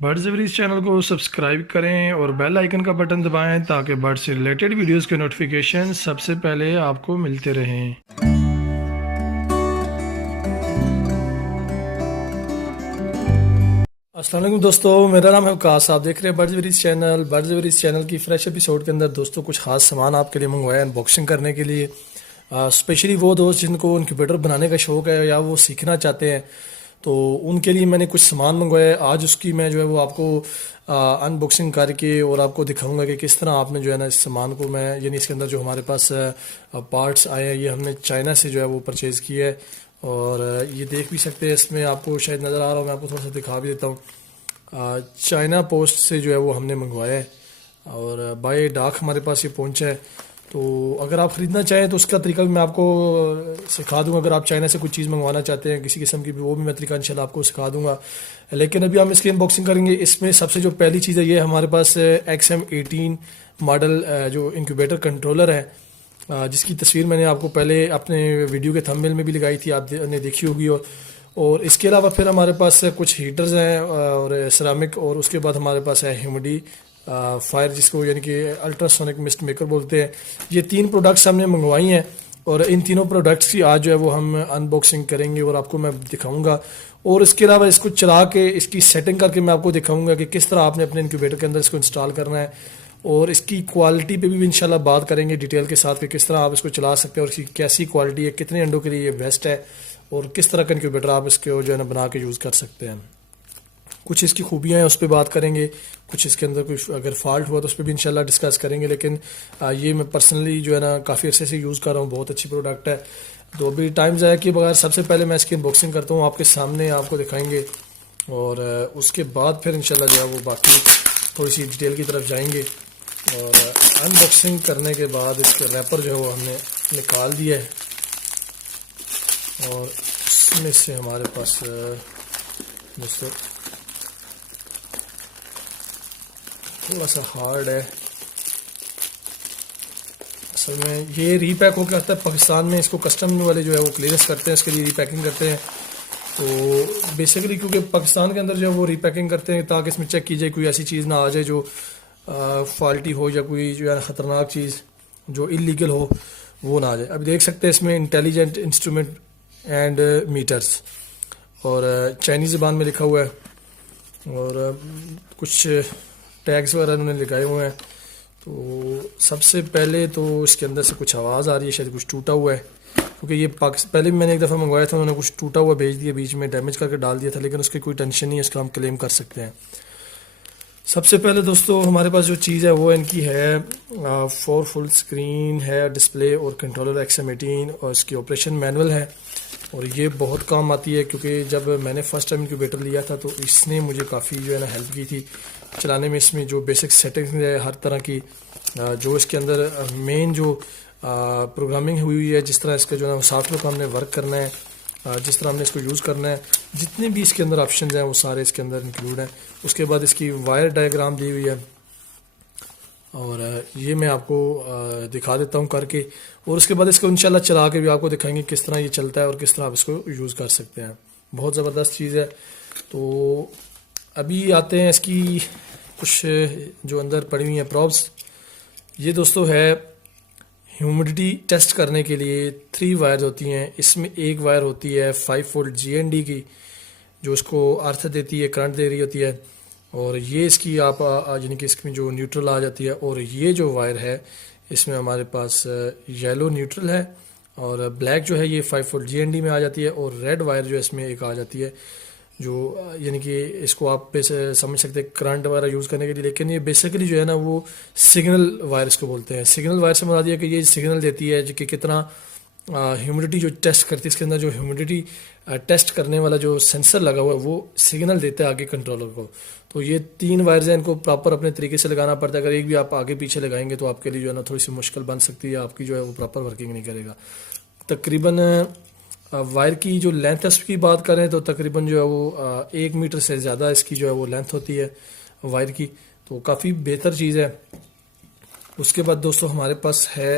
Birds एवरीज channel को subscribe करें और बेल आइकन का बटन दबाएं ताकि बर्ड से रिलेटेड वीडियोस के नोटिफिकेशन सबसे पहले आपको मिलते रहें। अस्सलाम वालेकुम दोस्तों, मेरा नाम है वकास। आप देख रहे हैं बर्ड्स एवरीज चैनल। बर्ड्स एवरीज चैनल की फ्रेश एपिसोड के अंदर दोस्तों कुछ खास सामान आपके लिए मंगवाया अनबॉक्सिंग करने के लिए। स्पेशली वो दोस्त जिनको इनक्यूबेटर बनाने का शौक़ है या वो सीखना चाहते हैं तो उनके लिए मैंने कुछ सामान मंगवाया। आज उसकी मैं जो है वो आपको अनबॉक्सिंग करके और आपको दिखाऊंगा कि किस तरह आपने जो है ना इस सामान को मैं यानी इसके अंदर जो हमारे पास पार्ट्स आए हैं ये हमने चाइना से जो है वो परचेज़ किया है। और ये देख भी सकते हैं, इसमें आपको शायद नज़र आ रहा हो, मैं आपको थोड़ा सा दिखा भी देता हूँ। चाइना पोस्ट से जो है वो हमने मंगवाया है और बाय डाक हमारे पास ये पहुँचा है। तो अगर आप ख़रीदना चाहें तो उसका तरीका भी मैं आपको सिखा दूंगा। अगर आप चाइना से कुछ चीज़ मंगवाना चाहते हैं किसी किस्म की भी, वो भी मैं तरीका इंशाल्लाह आपको सिखा दूंगा। लेकिन अभी हम इसकी अनबॉक्सिंग करेंगे। इसमें सबसे जो पहली चीज़ है ये हमारे पास XM18 मॉडल जो इंक्यूबेटर कंट्रोलर है, जिसकी तस्वीर मैंने आपको पहले अपने वीडियो के थंबनेल में भी लगाई थी, आपने देखी होगी। और इसके अलावा फिर हमारे पास कुछ हीटर्स हैं और सिरामिक, और उसके बाद हमारे पास है ह्यूमिडी फायर जिसको यानी कि अल्ट्रासोनिक मिस्ट मेकर बोलते हैं। ये 3 प्रोडक्ट्स हमने मंगवाई हैं और इन तीनों प्रोडक्ट्स की आज जो है वो हम अनबॉक्सिंग करेंगे और आपको मैं दिखाऊंगा। और इसके अलावा इसको चला के इसकी सेटिंग करके मैं आपको दिखाऊंगा कि किस तरह आपने अपने इंक्यूबेटर के अंदर इसको इंस्टॉल करना है। और इसकी क्वालिटी पे भी इंशाल्लाह बात करेंगे डिटेल के साथ कि किस तरह आप इसको चला सकते हैं और इसकी कैसी क्वालिटी है, कितने अंडों के लिए ये बेस्ट है और किस तरह का इंक्यूबेटर आप इसको जो है ना बना के यूज़ कर सकते हैं। कुछ इसकी खूबियाँ हैं उस पर बात करेंगे, कुछ इसके अंदर कुछ अगर फॉल्ट हुआ तो उस पर भी इंशाल्लाह डिस्कस करेंगे। लेकिन ये मैं पर्सनली जो है ना काफ़ी अर्से से यूज़ कर रहा हूँ, बहुत अच्छी प्रोडक्ट है। तो अभी टाइम ज़ाया किए बगैर सबसे पहले मैं इसकी अनबॉक्सिंग करता हूँ, आपके सामने आपको दिखाएंगे और उसके बाद फिर इंशाल्लाह जो है वो बाकी थोड़ी सी डिटेल की तरफ जाएंगे। और अनबॉक्सिंग करने के बाद इसके रैपर जो है वो हमने निकाल दिया है और इसमें से हमारे पास दोस्तों थोड़ा सा हार्ड है। असल में ये रीपैक होकर आता है पाकिस्तान में, इसको कस्टम वाले जो है वो क्लियरेंस करते हैं, इसके लिए रीपैकिंग करते हैं। तो बेसिकली क्योंकि पाकिस्तान के अंदर जो है वो रीपैकिंग करते हैं ताकि इसमें चेक की जाए कोई ऐसी चीज़ ना आ जाए जो फॉल्टी हो या कोई जो है ख़तरनाक चीज़ जो इलीगल हो वो ना आ जाए। अभी देख सकते हैं इसमें इंटेलिजेंट इंस्ट्रूमेंट एंड मीटर्स और चाइनीज़ ज़बान में लिखा हुआ है और कुछ टैग्स वगैरह उन्होंने लगाए हुए हैं। तो सबसे पहले तो इसके अंदर से कुछ आवाज़ आ रही है, शायद कुछ टूटा हुआ है क्योंकि ये पहले भी मैंने एक दफ़ा मंगवाया था, उन्होंने कुछ टूटा हुआ भेज दिया, बीच में डैमेज करके डाल दिया था, लेकिन उसकी कोई टेंशन नहीं है, इसका हम क्लेम कर सकते हैं। सबसे पहले दोस्तों हमारे पास जो चीज़ है वो इनकी है 4 फुल स्क्रीन है डिस्प्ले और कंट्रोलर XM18 और इसकी ऑपरेशन मैनुअल है। और ये बहुत काम आती है क्योंकि जब मैंने फ़र्स्ट टाइम इंक्यूबेटर लिया था तो इसने मुझे काफ़ी जो है ना हेल्प की थी चलाने में। इसमें जो बेसिक सेटिंग्स है हर तरह की, जो इसके अंदर मेन जो प्रोग्रामिंग हुई है, जिस तरह इसका जो है सॉफ्टवेयर का हमने वर्क करना है, जिस तरह हमने इसको यूज़ करना है, जितने भी इसके अंदर ऑप्शंस हैं वो सारे इसके अंदर इंक्लूड हैं। उसके बाद इसकी वायर डायग्राम दी हुई है और ये मैं आपको दिखा देता हूँ करके, और उसके बाद इसको इंशाल्लाह चला के भी आपको दिखाएंगे किस तरह ये चलता है और किस तरह आप इसको यूज़ कर सकते हैं। बहुत ज़बरदस्त चीज़ है। तो अभी आते हैं इसकी कुछ जो अंदर पड़ी हुई हैं प्रॉब्स। ये दोस्तों है ह्यूमिडिटी टेस्ट करने के लिए 3 वायर्स होती हैं। इसमें एक वायर होती है 5 वोल्ट GND की जो इसको अर्थ देती है, करंट दे रही होती है, और ये इसकी आप यानी कि इसमें जो न्यूट्रल आ जाती है। और ये जो वायर है इसमें हमारे पास येलो न्यूट्रल है और ब्लैक जो है ये 5 वोल्ट GND में आ जाती है, और रेड वायर जो है इसमें एक आ जाती है जो यानी कि इसको आप समझ सकते हैं करंट वगैरह यूज़ करने के लिए। लेकिन ये बेसिकली जो है ना वो सिग्नल वायर इसको बोलते हैं। सिग्नल वायर से मुराद ये कि ये सिग्नल देती है कि कितना ह्यूमिडिटी जो टेस्ट करती है, इसके अंदर जो ह्यूमिडिटी टेस्ट करने वाला जो सेंसर लगा हुआ है वो सिग्नल देता है आगे कंट्रोलर को। तो ये 3 वायर्स हैं, इनको प्रॉपर अपने तरीके से लगाना पड़ता है। अगर एक भी आप आगे पीछे लगाएंगे तो आपके लिए जो है ना थोड़ी सी मुश्किल बन सकती है, आपकी जो है वो प्रॉपर वर्किंग नहीं करेगा। तकरीबन वायर की जो लेंथ की बात करें तो तकरीबन जो है वो 1 मीटर से ज़्यादा इसकी जो है वो लेंथ होती है वायर की, तो काफ़ी बेहतर चीज़ है। उसके बाद दोस्तों हमारे पास है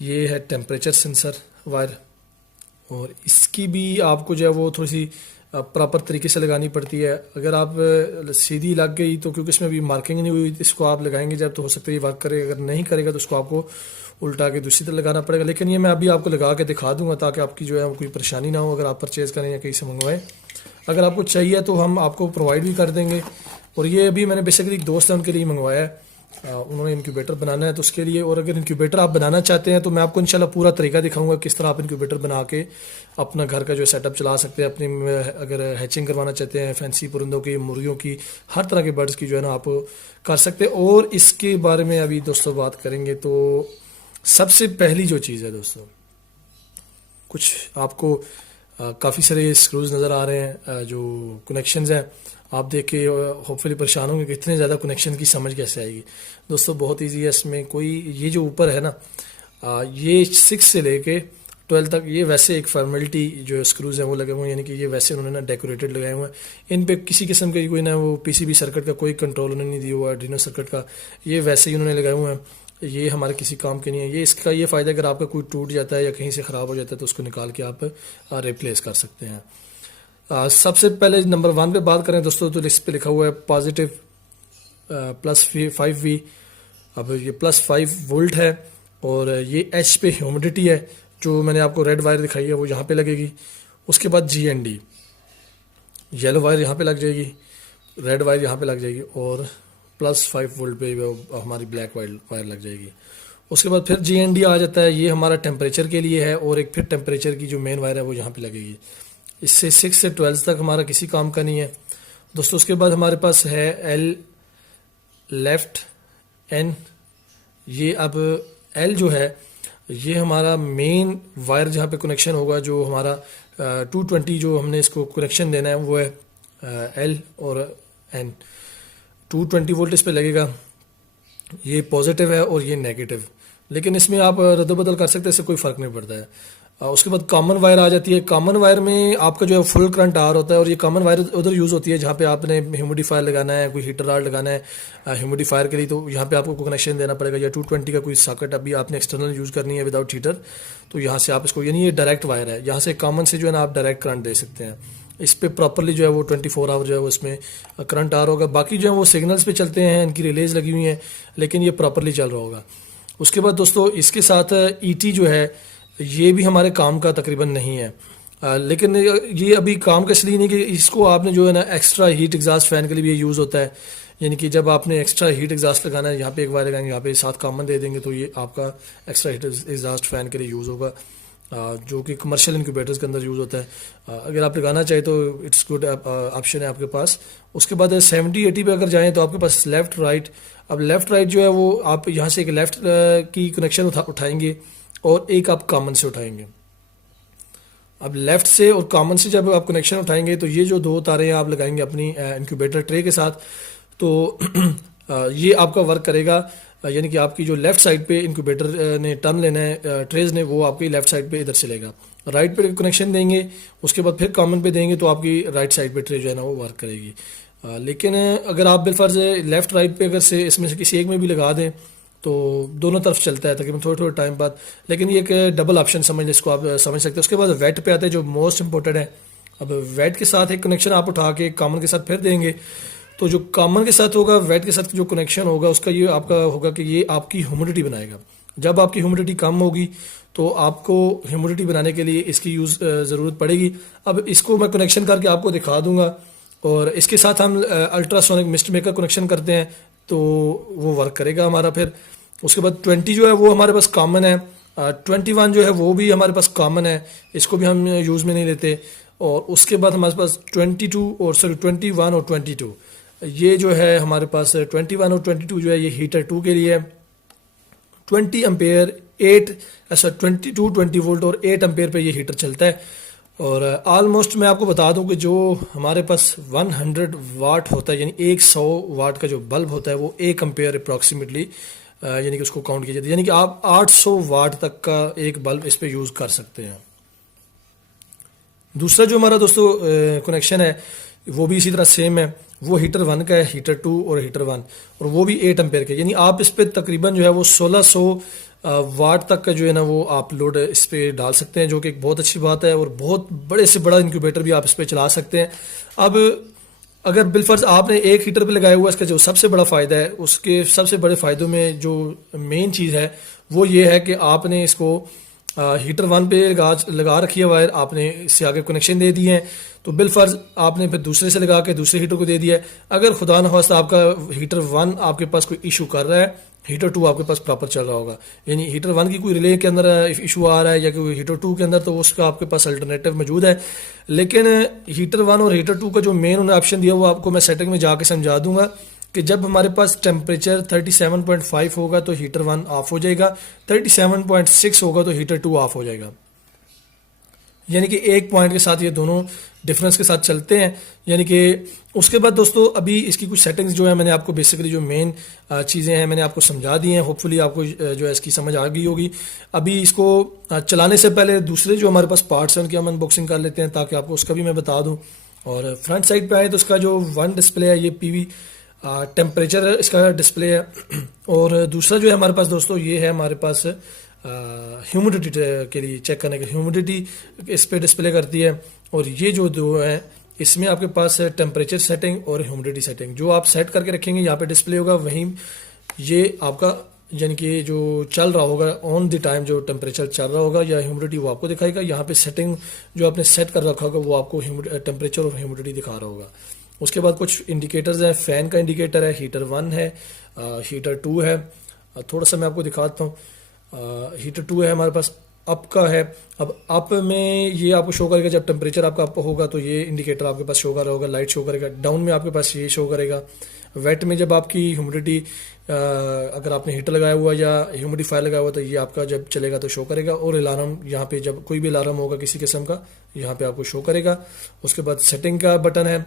ये है टेम्परेचर सेंसर वायर, और इसकी भी आपको जो है वो थोड़ी सी प्रॉपर तरीके से लगानी पड़ती है। अगर आप सीधी लग गई तो क्योंकि इसमें अभी मार्किंग नहीं हुई, इसको आप लगाएंगे जब तो हो सकता है ये वर्क करे, अगर नहीं करेगा तो उसको आपको उल्टा के दूसरी तरह लगाना पड़ेगा। लेकिन ये मैं अभी आपको लगा के दिखा दूंगा ताकि आपकी जो है वो कोई परेशानी ना हो अगर आप परचेज़ करें या कहीं से मंगवाएं। अगर आपको चाहिए तो हम आपको प्रोवाइड भी कर देंगे। और ये अभी मैंने बेसिकली एक दोस्त है उनके लिए मंगवाया है, उन्होंने इंक्यूबेटर बनाना है तो उसके लिए। और अगर इंक्यूबेटर आप बनाना चाहते हैं तो मैं आपको इंशाल्लाह पूरा तरीका दिखाऊंगा किस तरह आप इंक्यूबेटर बना के अपना घर का जो सेटअप चला सकते हैं। अपनी अगर हैचिंग करवाना चाहते हैं फैंसी परिंदों की, मुर्गियों की, हर तरह के बर्ड्स की जो है ना आप कर सकते हैं। और इसके बारे में अभी दोस्तों बात करेंगे तो सबसे पहली जो चीज़ है दोस्तों, कुछ आपको काफ़ी सारे स्क्रूज नज़र आ रहे हैं जो कनेक्शंस हैं, आप देख के होपफुली परेशान होंगे कि इतने ज़्यादा कनेक्शन की समझ कैसे आएगी। दोस्तों बहुत इजी है, इसमें कोई ये जो ऊपर है ना ये 6 से लेके 12 तक ये वैसे एक फॉर्मेलिटी जो स्क्रूज हैं वो लगे हुए हैं, यानी कि ये वैसे उन्होंने ना डेकोरेटेड लगाए हुए हैं। इन पे किसी किस्म के कोई ना वो पीसीबी सर्किट का कोई कंट्रोल उन्होंने नहीं दिया हुआ, आर्डिनो सर्किट का, ये वैसे ही उन्होंने लगाए हुए हैं। ये हमारे किसी काम के नहीं है। ये इसका ये फ़ायदा है अगर आपका कोई टूट जाता है या कहीं से ख़राब हो जाता है तो उसको निकाल के आप रिप्लेस कर सकते हैं। सबसे पहले नंबर 1 पे बात करें दोस्तों तो इस पे लिखा हुआ है पॉजिटिव +5V। अब ये +5 वोल्ट है और ये H पे ह्यूमिडिटी है, जो मैंने आपको रेड वायर दिखाई है वो यहाँ पे लगेगी। उसके बाद GND, येलो वायर यहाँ पे लग जाएगी, रेड वायर यहाँ पे लग जाएगी और +5 वोल्ट पे हमारी ब्लैक वायर लग जाएगी। उसके बाद फिर GND आ जाता है, ये हमारा टेम्परेचर के लिए है और एक फिर टेम्परेचर की जो मेन वायर है वो यहाँ पे लगेगी। इससे 6 से 12 तक हमारा किसी काम का नहीं है दोस्तों। उसके बाद हमारे पास है L लेफ्ट N। ये अब L जो है ये हमारा मेन वायर जहाँ पे कनेक्शन होगा, जो हमारा 220 जो हमने इसको कनेक्शन देना है वो है L और N। 220 वोल्ट इस पे लगेगा, ये पॉजिटिव है और ये नेगेटिव, लेकिन इसमें आप रद्द-बदल कर सकते हैं, इससे कोई फ़र्क नहीं पड़ता है। उसके बाद कॉमन वायर आ जाती है। कॉमन वायर में आपका जो है फुल करंट आर होता है और ये कॉमन वायर उधर यूज़ होती है जहाँ पे आपने ह्यूमिडिफायर लगाना है, कोई हीटर राड लगाना है ह्यूमिडिफायर के लिए, तो यहाँ पे आपको कनेक्शन देना पड़ेगा। या 220 का कोई सॉकेट अभी आपने एक्सटर्नल यूज़ करनी है विदाउट हीटर, तो यहाँ से आप इसको, यानी ये डायरेक्ट वायर है, यहाँ से कॉमन से जो है ना आप डायरेक्ट करंट दे सकते हैं। इस पर प्रॉपरली जो है वो 24 आवर जो है वो इसमें करंट आ रहा होगा। बाकी जो है वो सिग्नल्स पे चलते हैं, इनकी रिलेज लगी हुई हैं, लेकिन ये प्रॉपरली चल रहा होगा। उसके बाद दोस्तों इसके साथ ET जो है ये भी हमारे काम का तकरीबन नहीं है, लेकिन ये अभी काम का इसलिए नहीं कि इसको आपने जो है ना एक्स्ट्रा हीट एग्जॉस्ट फैन के लिए भी ये यूज़ होता है। यानी कि जब आपने एक्स्ट्रा हीट एग्जॉस्ट लगाना है, यहाँ पे एक वायर लगाएंगे, यहाँ पे 7 कॉमन दे देंगे, तो ये आपका एक्स्ट्रा हीट एग्जॉस्ट फैन के लिए यूज़ होगा, जो कि कमर्शियल इंक्यूबेटर्स के अंदर यूज़ होता है। अगर आप लगाना चाहें तो इट्स गुड ऑप्शन है आपके पास। उसके बाद 70-80 पे अगर जाएँ तो आपके पास लेफ़्ट राइट। अब लेफ़्ट राइट जो है वो आप यहाँ से एक लेफ़्ट की कनेक्शन उठाएंगे और एक आप कॉमन से उठाएंगे। अब लेफ़्ट से और कॉमन से जब आप कनेक्शन उठाएंगे तो ये जो 2 तारें आप लगाएंगे अपनी इंक्यूबेटर ट्रे के साथ, तो ये आपका वर्क करेगा। यानी कि आपकी जो लेफ़्ट साइड पे इंक्यूबेटर ने टर्न लेना है ट्रेज ने, वो आपकी लेफ़्ट साइड पे इधर चलेगा। राइट पे कनेक्शन देंगे, उसके बाद फिर कॉमन पे देंगे तो आपकी राइट साइड पे ट्रे जो है ना वो वर्क करेगी। लेकिन अगर आप बिलफर्ज लेफ़्ट राइट पे अगर से इसमें से किसी एक में भी लगा दें तो दोनों तरफ चलता है तकरीबन थोड़े थोड़े टाइम बाद, लेकिन ये एक डबल ऑप्शन समझ इसको आप समझ सकते हैं। उसके बाद वेट पे आते हैं जो मोस्ट इंपॉर्टेंट है। अब वेट के साथ एक कनेक्शन आप उठा के कॉमन के साथ फिर देंगे, तो जो कॉमन के साथ होगा, वेट के साथ जो कनेक्शन होगा उसका ये आपका होगा कि ये आपकी ह्यूमिडिटी बनाएगा। जब आपकी ह्यूमिडिटी कम होगी तो आपको ह्यूमिडिटी बनाने के लिए इसकी ज़रूरत पड़ेगी। अब इसको मैं कनेक्शन करके आपको दिखा दूंगा। और इसके साथ हम अल्ट्रासोनिक मिस्ट मेकर कनेक्शन करते हैं तो वो वर्क करेगा हमारा। फिर उसके बाद 20 जो है वो हमारे पास कॉमन है, 21 जो है वो भी हमारे पास कॉमन है, इसको भी हम यूज़ में नहीं लेते। और उसके बाद हमारे पास 21 और 22, ये जो है हमारे पास 21 और 22 जो है ये हीटर 2 के लिए है। 20 एम्पेयर 20 वोल्ट और 8 एम्पेयर पे ये हीटर चलता है। और ऑलमोस्ट मैं आपको बता दूं कि जो हमारे पास 100 वाट होता है, यानी 100 वाट का जो बल्ब होता है वो 1 एम्पेयर अप्रॉक्सीमेटली यानी कि उसको काउंट किया जाता है। यानी कि आप 800 वाट तक का एक बल्ब इस पे यूज़ कर सकते हैं। दूसरा जो हमारा दोस्तों कनेक्शन है वो भी इसी तरह सेम है, वो हीटर 1 का है, हीटर 2 और हीटर 1, और वो भी 8 एम्पेयर के। यानी आप इस पे तकरीबन जो है वो 1600 वाट तक का जो है ना वो आप लोड इस पे डाल सकते हैं, जो कि एक बहुत अच्छी बात है। और बहुत बड़े से बड़ा इंक्यूबेटर भी आप इस पे चला सकते हैं। अब अगर बिलफर्ज आपने एक हीटर पे लगाया हुआ है, इसका जो सबसे बड़ा फ़ायदा है, उसके सबसे बड़े फ़ायदों में जो मेन चीज़ है वो ये है कि आपने इसको हीटर 1 पे लगा रखी है वायर, आपने इससे आगे कनेक्शन दे दिए हैं, तो बिलफर्ज आपने फिर दूसरे से लगा के दूसरे हीटर को दे दिया है। अगर खुदा न खास्ता आपका हीटर 1 आपके पास कोई इशू कर रहा है, हीटर 2 आपके पास प्रॉपर चल रहा होगा, यानी हीटर 1 की कोई रिले के अंदर इशू आ रहा है या कोई हीटर 2 के अंदर, तो उसका आपके पास अल्टरनेटिव मौजूद है। लेकिन हीटर 1 और हीटर 2 का जो मेन उन्होंने ऑप्शन दिया वो आपको मैं सेटिंग में जाके समझा दूंगा कि जब हमारे पास टेम्परेचर 37.5 होगा तो हीटर 1 ऑफ हो जाएगा, 37.6 होगा तो हीटर 2 ऑफ हो जाएगा। यानी कि एक पॉइंट के साथ ये दोनों डिफरेंस के साथ चलते हैं। यानी कि उसके बाद दोस्तों अभी इसकी कुछ सेटिंग्स जो है मैंने आपको बेसिकली जो मेन चीज़ें हैं मैंने आपको समझा दी हैं। होपफुली आपको जो है इसकी समझ आ गई होगी। अभी इसको चलाने से पहले दूसरे जो हमारे पास पार्ट्स हैं उनकी हम अनबॉक्सिंग कर लेते हैं ताकि आपको उसका भी मैं बता दूं। और फ्रंट साइड पे आए तो उसका जो 1 डिस्प्ले है ये पीवी टेम्परेचर इसका डिस्प्ले है। और दूसरा जो है हमारे पास दोस्तों ये है हमारे पास ह्यूमिडिटी के लिए चेक करने के, ह्यूमिडिटी इस पे डिस्प्ले करती है। और ये जो दो है इसमें आपके पास है टेम्परेचर सेटिंग और ह्यूमिडिटी सेटिंग, जो आप सेट करके रखेंगे यहाँ पे डिस्प्ले होगा, वहीं ये आपका यानी कि जो चल रहा होगा ऑन द टाइम जो टेम्परेचर चल रहा होगा या ह्यूमिडिटी वो आपको दिखाएगा। यहाँ पे सेटिंग जो आपने सेट कर रखा होगा वो आपको टेम्परेचर और ह्यूमिडिटी दिखा रहा होगा। उसके बाद कुछ इंडिकेटर्स हैं, फैन का इंडिकेटर है, हीटर 1 है, हीटर 2 है। थोड़ा सा मैं आपको दिखाता हूँ। हीटर 2 है हमारे पास, अप का है। अब अप में ये आपको शो करेगा जब टेम्परेचर आपका अप होगा तो ये इंडिकेटर आपके पास शो कर रहा होगा, लाइट शो करेगा। डाउन में आपके पास ये शो करेगा। वेट में जब आपकी ह्यूमिडिटी अगर आपने हीटर लगाया हुआ या ह्यूमिडिफायर लगाया हुआ तो ये आपका जब चलेगा तो शो करेगा। और अलार्म यहाँ पे जब कोई भी अलार्म होगा किसी किस्म का यहाँ पे आपको शो करेगा। उसके बाद सेटिंग का बटन है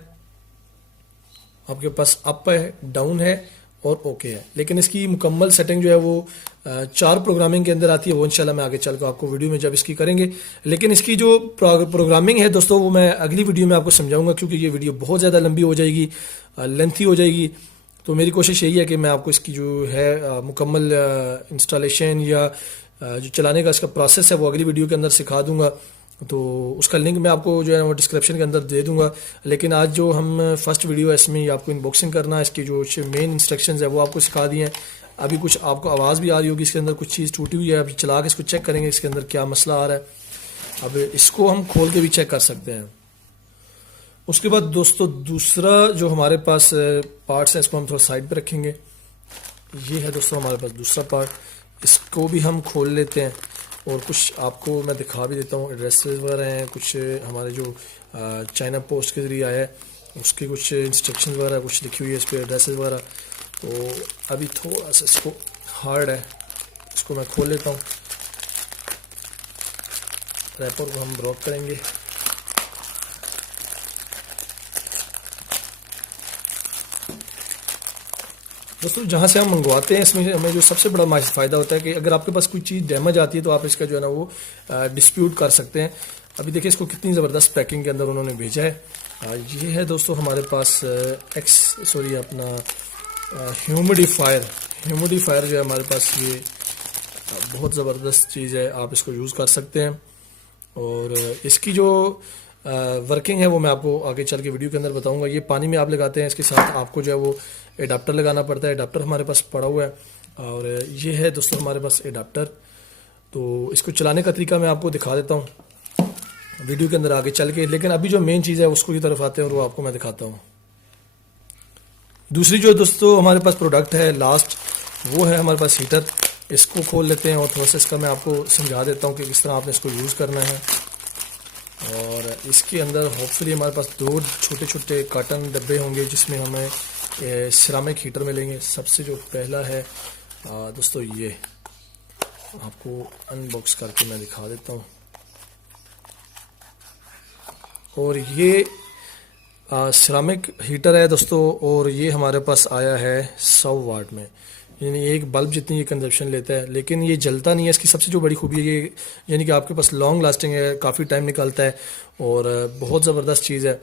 आपके पास, अप है, डाउन है और ओके है। लेकिन इसकी मुकम्मल सेटिंग जो है वो 4 प्रोग्रामिंग के अंदर आती है, वो इंशाल्लाह मैं आगे चल कर आपको वीडियो में जब इसकी करेंगे। लेकिन इसकी जो प्रोग्रामिंग है दोस्तों वो मैं अगली वीडियो में आपको समझाऊंगा, क्योंकि ये वीडियो बहुत ज़्यादा लंबी हो जाएगी, लेंथी हो जाएगी। तो मेरी कोशिश यही है कि मैं आपको इसकी जो है मुकम्मल इंस्टॉलेशन या जो चलाने का इसका प्रोसेस है वो अगली वीडियो के अंदर सिखा दूंगा। तो उसका लिंक मैं आपको जो है वो डिस्क्रिप्शन के अंदर दे दूंगा। लेकिन आज जो हम फर्स्ट वीडियो है इसमें आपको इनबॉक्सिंग करना है, इसकी जो मेन इंस्ट्रक्शंस है वो आपको सिखा दिए हैं। अभी कुछ आपको आवाज़ भी आ रही होगी, इसके अंदर कुछ चीज़ टूटी हुई है, अभी चला के इसको चेक करेंगे इसके अंदर क्या मसला आ रहा है। अब इसको हम खोल के भी चेक कर सकते हैं। उसके बाद दोस्तों दूसरा जो हमारे पास पार्ट्स है इसको हम थोड़ा साइड पे रखेंगे। ये है दोस्तों हमारे पास दूसरा पार्ट, इसको भी हम खोल लेते हैं और कुछ आपको मैं दिखा भी देता हूँ। एड्रेसेस वगैरह हैं, कुछ हमारे जो चाइना पोस्ट के ज़रिए आया है उसके कुछ इंस्ट्रक्शन वगैरह कुछ लिखी हुई है इस पर, एड्रेसेस वगैरह। तो अभी थोड़ा सा इसको हार्ड है, इसको मैं खोल लेता हूँ। रैपर को हम ब्लॉक करेंगे। दोस्तों जहाँ से हम मंगवाते हैं इसमें हमें जो सबसे बड़ा फ़ायदा होता है कि अगर आपके पास कोई चीज़ डैमेज आती है तो आप इसका जो है ना वो डिस्प्यूट कर सकते हैं। अभी देखिए इसको कितनी ज़बरदस्त पैकिंग के अंदर उन्होंने भेजा है। ये है दोस्तों हमारे पास अपना ह्यूमिडिफायर जो है हमारे पास, ये बहुत ज़बरदस्त चीज़ है, आप इसको यूज़ कर सकते हैं। और इसकी जो वर्किंग है वो मैं आपको आगे चल के वीडियो के अंदर बताऊंगा। ये पानी में आप लगाते हैं, इसके साथ आपको जो है वो एडाप्टर लगाना पड़ता है। एडाप्टर हमारे पास पड़ा हुआ है और ये है दोस्तों हमारे पास एडाप्टर। तो इसको चलाने का तरीका मैं आपको दिखा देता हूँ वीडियो के अंदर आगे चल के। लेकिन अभी जो मेन चीज़ है उसको की तरफ आते हैं और वो आपको मैं दिखाता हूँ। दूसरी जो दोस्तों हमारे पास प्रोडक्ट है लास्ट, वो है हमारे पास हीटर। इसको खोल लेते हैं और थोड़ा सा इसका मैं आपको समझा देता हूँ कि किस तरह आपने इसको यूज़ करना है। और इसके अंदर होपफुली हमारे पास 2 छोटे छोटे कार्टन डब्बे होंगे जिसमें हमें सिरामिक हीटर मिलेंगे। सबसे जो पहला है दोस्तों ये आपको अनबॉक्स करके मैं दिखा देता हूँ। और ये सिरामिक हीटर है दोस्तों, और ये हमारे पास आया है 100 वाट में, यानी एक बल्ब जितनी ये कंजप्शन लेता है। लेकिन ये जलता नहीं है, इसकी सबसे जो बड़ी खूबी है ये, यानी कि आपके पास लॉन्ग लास्टिंग है, काफ़ी टाइम निकलता है और बहुत ज़बरदस्त चीज़ है।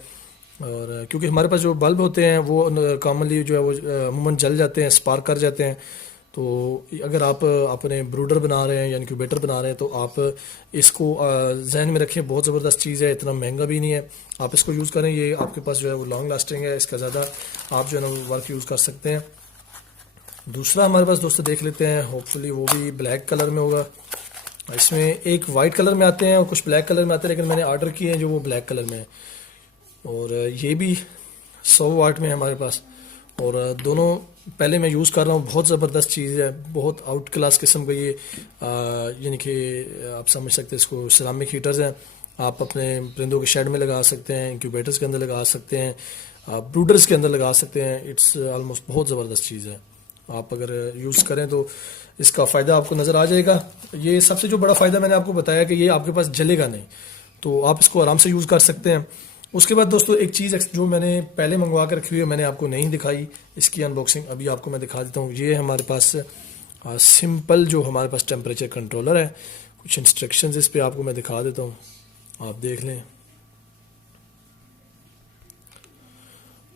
और क्योंकि हमारे पास जो बल्ब होते हैं वो कॉमनली जो है वो अमूमन जल जाते हैं, स्पार्क कर जाते हैं। तो अगर आप अपने ब्रूडर बना रहे हैं या इनक्यूबेटर बना रहे हैं तो आप इसको जहन में रखें, बहुत ज़बरदस्त चीज़ है, इतना महंगा भी नहीं है, आप इसको यूज़ करें। ये आपके पास जो है वो लॉन्ग लास्टिंग है, इसका ज़्यादा आप जो है ना वर्क यूज़ कर सकते हैं। दूसरा हमारे पास दोस्तों देख लेते हैं, होपफुली वो भी ब्लैक कलर में होगा। इसमें एक वाइट कलर में आते हैं और कुछ ब्लैक कलर में आते हैं, लेकिन मैंने ऑर्डर किए हैं जो वो ब्लैक कलर में है। और ये भी 100 वाट में है हमारे पास। और दोनों पहले मैं यूज़ कर रहा हूँ, बहुत ज़बरदस्त चीज़ है, बहुत आउट क्लास किस्म का ये यानी कि आप समझ सकते हैं इसको, सिरामिक हीटर्स हैं। आप अपने परिंदों के शेड में लगा सकते हैं, इंक्यूबेटर्स के अंदर लगा सकते हैं, आप ब्रूडर्स के अंदर लगा सकते हैं। इट्स ऑलमोस्ट बहुत ज़बरदस्त चीज़ है, आप अगर यूज़ करें तो इसका फ़ायदा आपको नज़र आ जाएगा। ये सबसे जो बड़ा फ़ायदा मैंने आपको बताया कि ये आपके पास जलेगा नहीं, तो आप इसको आराम से यूज़ कर सकते हैं। उसके बाद दोस्तों एक चीज़ जो मैंने पहले मंगवा कर रखी हुई है, मैंने आपको नहीं दिखाई, इसकी अनबॉक्सिंग अभी आपको मैं दिखा देता हूँ। ये हमारे पास सिंपल जो हमारे पास टेम्परेचर कंट्रोलर है, कुछ इंस्ट्रक्शंस इस पे आपको मैं दिखा देता हूँ, आप देख लें।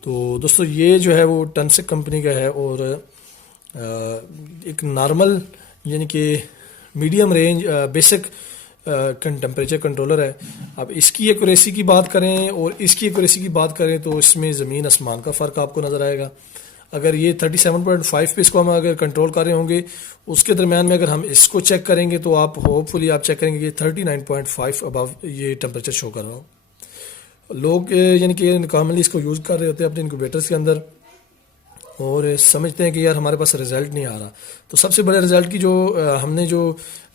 तो दोस्तों ये जो है वो टनसेक कंपनी का है और एक नॉर्मल यानी कि medium range basic temperature controller है। अब इसकी एक्यूरेसी की बात करें और इसकी एक्यूरेसी की बात करें तो इसमें ज़मीन आसमान का फ़र्क आपको नज़र आएगा। अगर ये 37.5 पे इसको हम अगर कंट्रोल कर रहे होंगे, उसके दरमियान में अगर हम इसको चेक करेंगे तो आप होपफुली आप चेक करेंगे कि 39.5 अबव ये टेम्परेचर शो कर रहा हो। लोग यानी कि कॉमनली इसको यूज़ कर रहे होते हैं अपने इनक्यूबेटर्स के अंदर और समझते हैं कि यार हमारे पास रिज़ल्ट नहीं आ रहा। तो सबसे बड़े रिज़ल्ट की जो हमने जो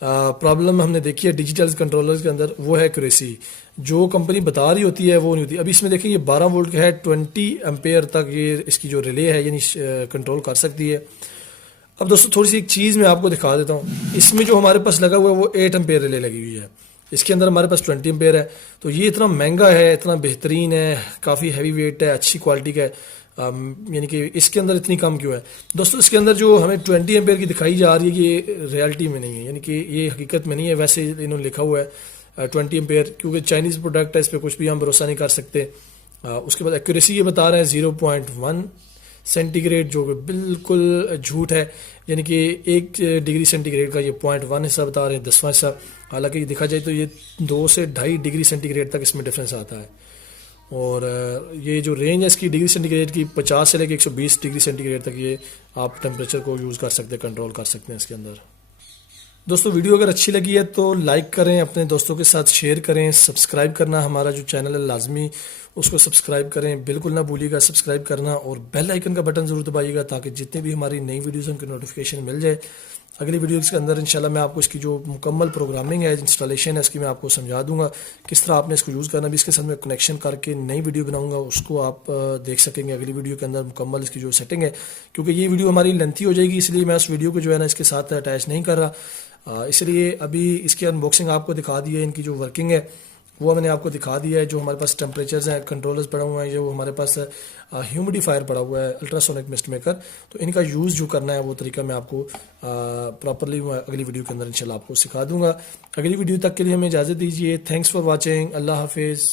प्रॉब्लम हमने देखी है डिजिटल कंट्रोलर्स के अंदर, वो है एक्यूरेसी। जो कंपनी बता रही होती है वो नहीं होती। अभी इसमें देखें ये 12 वोल्ट का है, 20 एम्पेयर तक ये इसकी जो रिले है यानी कंट्रोल कर सकती है। अब दोस्तों थोड़ी सी एक चीज़ मैं आपको दिखा देता हूँ। इसमें जो हमारे पास लगा हुआ है वो 8 एम्पेयर रिले लगी हुई है, इसके अंदर हमारे पास 20 एम्पेयर है। तो ये इतना महंगा है, इतना बेहतरीन है, काफ़ी हैवी वेट है, अच्छी क्वालिटी का है, यानी कि इसके अंदर इतनी कम क्यों है दोस्तों? इसके अंदर जो हमें 20 एम्पेयर की दिखाई जा रही है ये रियलिटी में नहीं है, यानी कि ये हकीकत में नहीं है। वैसे इन्होंने लिखा हुआ है 20 एम्पेयर, क्योंकि चाइनीज़ प्रोडक्ट है, इस पर कुछ भी हम भरोसा नहीं कर सकते। उसके बाद एक्यूरेसी ये बता रहे हैं 0.1 सेंटीग्रेड, जो कि बिल्कुल झूठ है। यानी कि 1 डिग्री सेंटीग्रेड का ये 0.1 हिस्सा बता रहे हैं, 10वां हिस्सा। हालांकि देखा जाए तो ये 2 से 2.5 डिग्री सेंटीग्रेड तक इसमें डिफरेंस आता है। और ये जो रेंज है इसकी डिग्री सेंटीग्रेड की 50 से लेकर 120 डिग्री सेंटीग्रेड तक ये आप टेम्परेचर को यूज़ कर सकते हैं, कंट्रोल कर सकते हैं इसके अंदर। दोस्तों वीडियो अगर अच्छी लगी है तो लाइक करें, अपने दोस्तों के साथ शेयर करें, सब्सक्राइब करना हमारा जो चैनल है लाजमी उसको सब्सक्राइब करें, बिल्कुल ना भूलिएगा सब्सक्राइब करना, और बेल आइकन का बटन ज़रूर दबाइएगा ताकि जितने भी हमारी नई वीडियोज़ उनकी नोटिफिकेशन मिल जाए। अगली वीडियोज़ के अंदर इंशाल्लाह मैं आपको इसकी जो मुकम्मल प्रोग्रामिंग है, इंस्टॉलेशन है इसकी, मैं आपको समझा दूंगा किस तरह आपने इसको यूज़ करना। भी इसके साथ मैं कनेक्शन करके नई वीडियो बनाऊंगा, उसको आप देख सकेंगे अगली वीडियो के अंदर मुकम्मल इसकी जो सेटिंग है। क्योंकि ये वीडियो हमारी लेंथी हो जाएगी, इसलिए मैं उस वीडियो को जो है ना इसके साथ अटैच नहीं कर रहा। इसलिए अभी इसकी अनबॉक्सिंग आपको दिखा दी है, इनकी जो वर्किंग है वो मैंने आपको दिखा दिया है। जो हमारे पास टेम्परेचर्स हैं, कंट्रोलर्स पड़ा हुआ है, जो हमारे पास ह्यूमिडिफायर पड़ा हुआ है, अल्ट्रासोनिक मिस्ट मेकर, तो इनका यूज़ जो करना है वो तरीका मैं आपको प्रॉपरली अगली वीडियो के अंदर इंशाल्लाह आपको सिखा दूंगा। अगली वीडियो तक के लिए हमें इजाज़त दीजिए। Thanks for watching. अल्लाह हाफिज़।